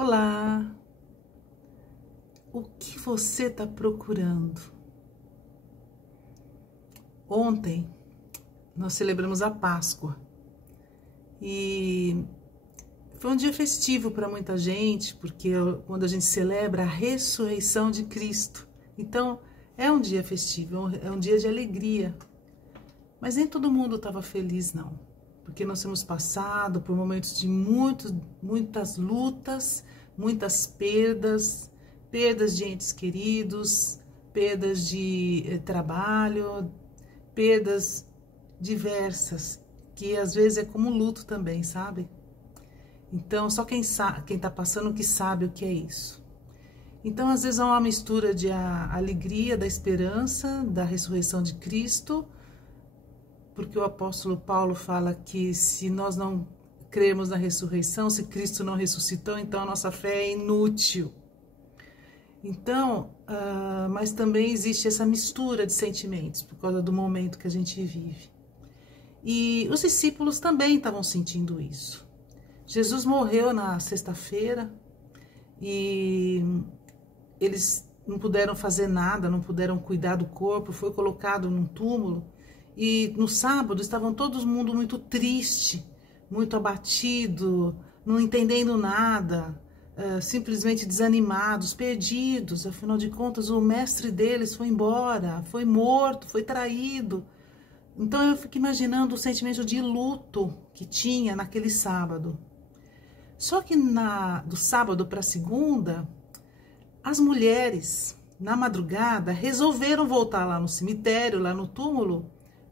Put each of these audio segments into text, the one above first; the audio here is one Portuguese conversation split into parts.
Olá! O que você está procurando? Ontem nós celebramos a Páscoa e foi um dia festivo para muita gente, porque quando a gente celebra a ressurreição de Cristo, então é um dia festivo, é um dia de alegria. Mas nem todo mundo estava feliz, não, porque nós temos passado por momentos de muitas lutas, muitas perdas de entes queridos, perdas de trabalho, perdas diversas, que às vezes é como luto também, sabe? Então, só quem está passando que sabe o que é isso. Então, às vezes há uma mistura de alegria, da esperança, da ressurreição de Cristo, porque o apóstolo Paulo fala que se nós não cremos na ressurreição, se Cristo não ressuscitou, então a nossa fé é inútil. Então, mas também existe essa mistura de sentimentos, por causa do momento que a gente vive. E os discípulos também estavam sentindo isso. Jesus morreu na sexta-feira e eles não puderam fazer nada, não puderam cuidar do corpo, foi colocado num túmulo. E no sábado estavam todo mundo muito triste, muito abatido, não entendendo nada, simplesmente desanimados, perdidos. Afinal de contas, o mestre deles foi embora, foi morto, foi traído. Então eu fico imaginando o sentimento de luto que tinha naquele sábado. Só que do sábado para segunda, as mulheres, na madrugada, resolveram voltar lá no cemitério, lá no túmulo,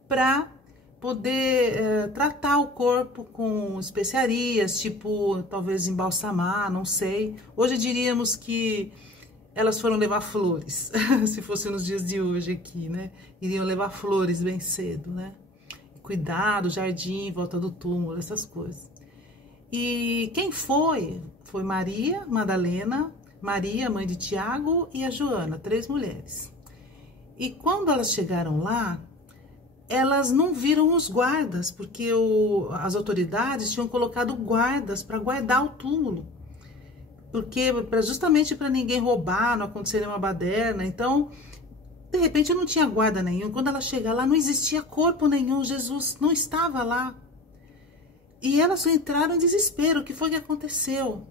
para poder tratar o corpo com especiarias, tipo, talvez embalsamar, não sei. Hoje diríamos que elas foram levar flores, se fosse nos dias de hoje aqui, né? Iriam levar flores bem cedo, né? Cuidar do jardim, em volta do túmulo, essas coisas. E quem foi? Foi Maria Madalena, Maria, mãe de Tiago, e a Joana, 3 mulheres. E quando elas chegaram lá, elas não viram os guardas, porque as autoridades tinham colocado guardas para guardar o túmulo, porque justamente para ninguém roubar, não acontecer nenhuma baderna. Então, de repente, não tinha guarda nenhum. Quando ela chega lá, não existia corpo nenhum, Jesus não estava lá. E elas entraram em desespero. O que foi que aconteceu?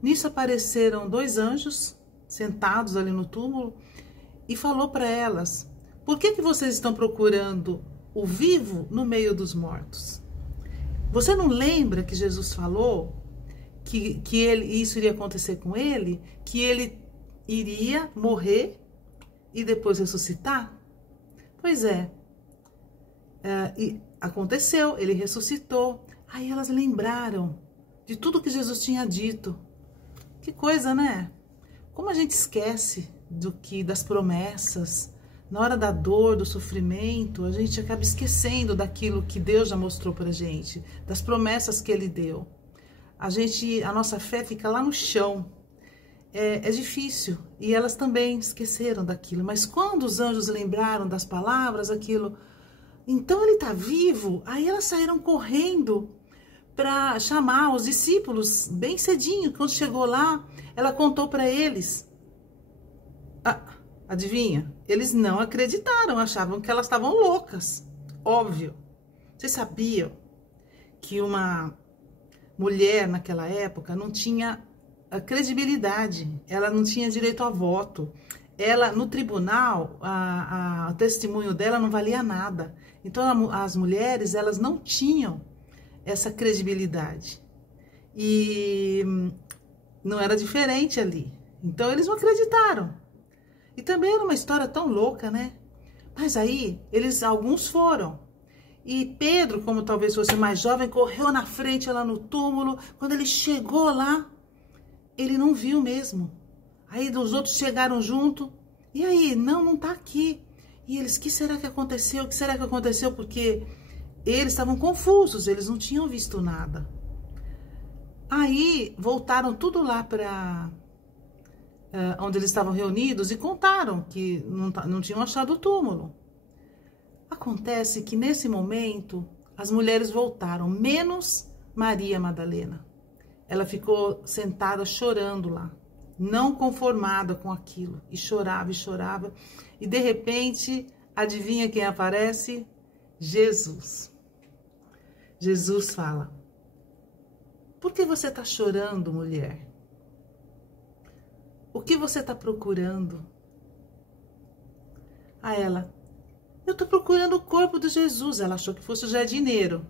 Nisso apareceram 2 anjos sentados ali no túmulo e falou para elas: por que vocês estão procurando o vivo no meio dos mortos? Você não lembra que Jesus falou que isso iria acontecer com ele? Que ele iria morrer e depois ressuscitar? Pois é, e aconteceu, ele ressuscitou. Aí elas lembraram de tudo que Jesus tinha dito. Que coisa, né? Como a gente esquece das promessas. Na hora da dor, do sofrimento, a gente acaba esquecendo daquilo que Deus já mostrou pra gente, das promessas que Ele deu. A nossa fé fica lá no chão. É difícil. E elas também esqueceram daquilo. Mas quando os anjos lembraram das palavras, aquilo, então Ele está vivo. Aí elas saíram correndo para chamar os discípulos bem cedinho. Quando chegou lá, ela contou para eles. Adivinha? Eles não acreditaram, achavam que elas estavam loucas. Óbvio. Vocês sabiam que uma mulher naquela época não tinha a credibilidade, ela não tinha direito a voto. Ela, no tribunal, o testemunho dela não valia nada. Então, as mulheres, elas não tinham essa credibilidade. E não era diferente ali. Então, eles não acreditaram. E também era uma história tão louca, né? Mas aí, alguns foram. E Pedro, como talvez fosse mais jovem, correu na frente lá no túmulo. Quando ele chegou lá, ele não viu mesmo. Aí os outros chegaram junto. E aí? Não tá aqui. E eles, o que será que aconteceu? O que será que aconteceu? Porque eles estavam confusos, eles não tinham visto nada. Aí voltaram tudo lá para onde eles estavam reunidos e contaram que não tinham achado o túmulo. Acontece que nesse momento as mulheres voltaram, menos Maria Madalena. ela ficou sentada chorando lá, não conformada com aquilo, e chorava e chorava, e de repente, adivinha quem aparece? Jesus. Jesus fala: por que você está chorando, mulher? O que você está procurando? A ela: eu estou procurando o corpo de Jesus. Ela achou que fosse o jardineiro.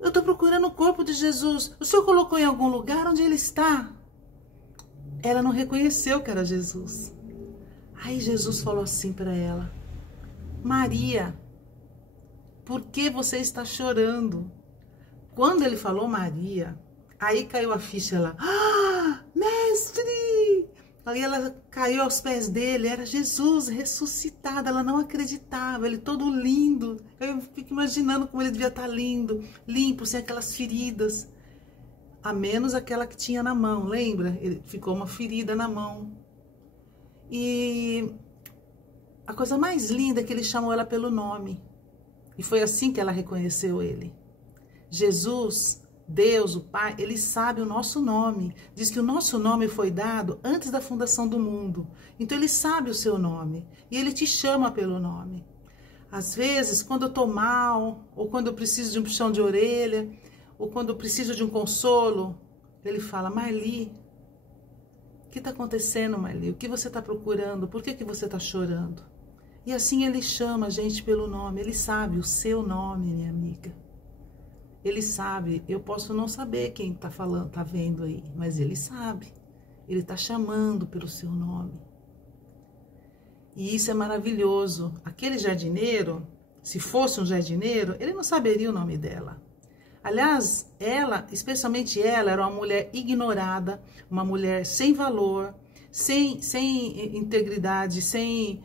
Eu estou procurando o corpo de Jesus. O senhor colocou em algum lugar? Onde ele está? Ela não reconheceu que era Jesus. Aí Jesus falou assim para ela: Maria, por que você está chorando? Quando ele falou Maria, aí caiu a ficha lá. Ah, mestre! Aí ela caiu aos pés dele, era Jesus ressuscitado, ela não acreditava, ele todo lindo. Eu fico imaginando como ele devia estar lindo, limpo, sem aquelas feridas. A menos aquela que tinha na mão, lembra? Ele ficou uma ferida na mão. E a coisa mais linda é que ele chamou ela pelo nome. E foi assim que ela reconheceu ele. Jesus, Deus, o Pai, ele sabe o nosso nome. Diz que o nosso nome foi dado antes da fundação do mundo. Então ele sabe o seu nome. E ele te chama pelo nome. Às vezes, quando eu estou mal, ou quando eu preciso de um puxão de orelha, ou quando eu preciso de um consolo, ele fala: Marli, o que está acontecendo, Marli? O que você está procurando? Por que você está chorando? E assim ele chama a gente pelo nome. Ele sabe o seu nome, minha amiga. Ele sabe. Eu posso não saber quem está falando, está vendo aí, mas ele sabe. Ele está chamando pelo seu nome. E isso é maravilhoso. Aquele jardineiro, se fosse um jardineiro, ele não saberia o nome dela. Aliás, ela, especialmente ela, era uma mulher ignorada, uma mulher sem valor, sem integridade, sem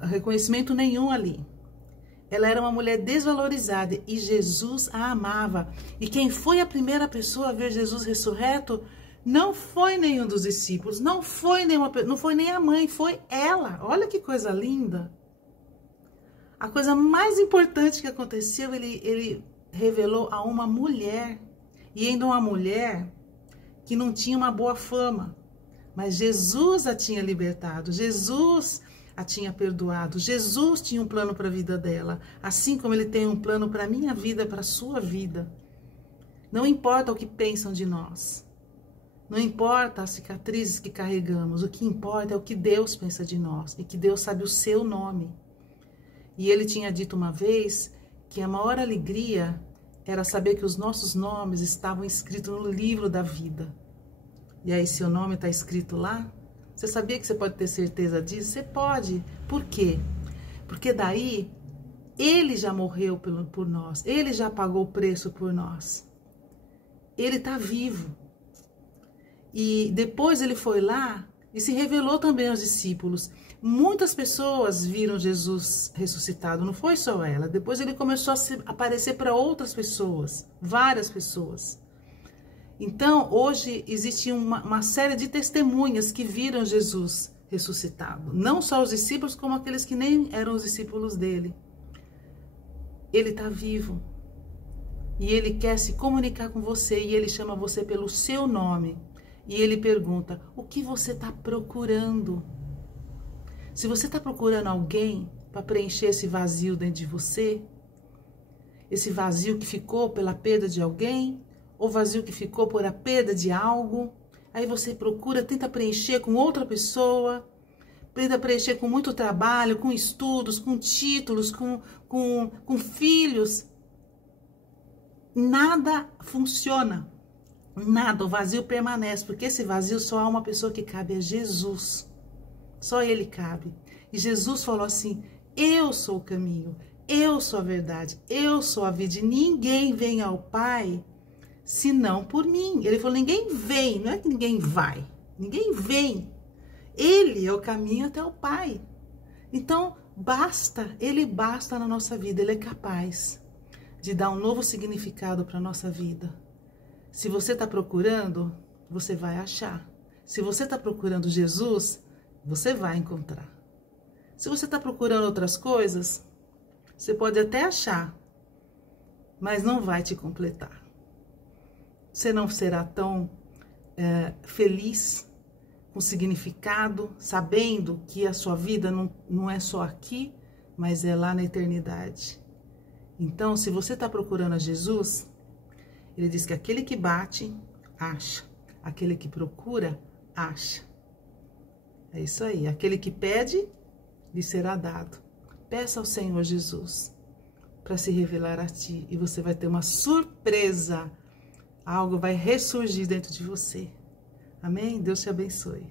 reconhecimento nenhum ali. Ela era uma mulher desvalorizada e Jesus a amava. E quem foi a primeira pessoa a ver Jesus ressurreto não foi nenhum dos discípulos, não foi nem a mãe, foi ela. Olha que coisa linda. A coisa mais importante que aconteceu, ele revelou a uma mulher, e ainda uma mulher que não tinha uma boa fama, mas Jesus a tinha libertado, Jesus a tinha perdoado, Jesus tinha um plano para a vida dela, assim como ele tem um plano para a minha vida, para a sua vida. Não importa o que pensam de nós, não importa as cicatrizes que carregamos, o que importa é o que Deus pensa de nós, e que Deus sabe o seu nome. E ele tinha dito uma vez que a maior alegria era saber que os nossos nomes estavam escritos no livro da vida. E aí, seu nome está escrito lá? Você sabia que você pode ter certeza disso? Você pode. Por quê? Porque daí, ele já morreu por nós. Ele já pagou o preço por nós. Ele está vivo. E depois ele foi lá e se revelou também aos discípulos. Muitas pessoas viram Jesus ressuscitado, não foi só ela. Depois ele começou a aparecer para outras pessoas, várias pessoas. Então, hoje existe uma série de testemunhas que viram Jesus ressuscitado. Não só os discípulos, como aqueles que nem eram os discípulos dele. Ele está vivo. E ele quer se comunicar com você, e ele chama você pelo seu nome. E ele pergunta: o que você está procurando? Se você está procurando alguém para preencher esse vazio dentro de você, esse vazio que ficou pela perda de alguém, ou vazio que ficou por a perda de algo, aí você procura, tenta preencher com outra pessoa, tenta preencher com muito trabalho, com estudos, com títulos, com filhos. Nada funciona. Nada, o vazio permanece, porque esse vazio só há uma pessoa que cabe, é Jesus. Só ele cabe. E Jesus falou assim: eu sou o caminho, eu sou a verdade, eu sou a vida. E ninguém vem ao Pai senão por mim. Ele falou: ninguém vem, não é que ninguém vai, ninguém vem. Ele é o caminho até o Pai. Então, basta, ele basta na nossa vida, ele é capaz de dar um novo significado para a nossa vida. Se você está procurando, você vai achar. Se você está procurando Jesus, você vai encontrar. Se você está procurando outras coisas, você pode até achar, mas não vai te completar. você não será tão feliz, com significado, sabendo que a sua vida não é só aqui, mas é lá na eternidade. Então, se você está procurando a Jesus, ele diz que aquele que bate, acha. Aquele que procura, acha. É isso aí. Aquele que pede, lhe será dado. Peça ao Senhor Jesus para se revelar a ti. E você vai ter uma surpresa. Algo vai ressurgir dentro de você. Amém? Deus te abençoe.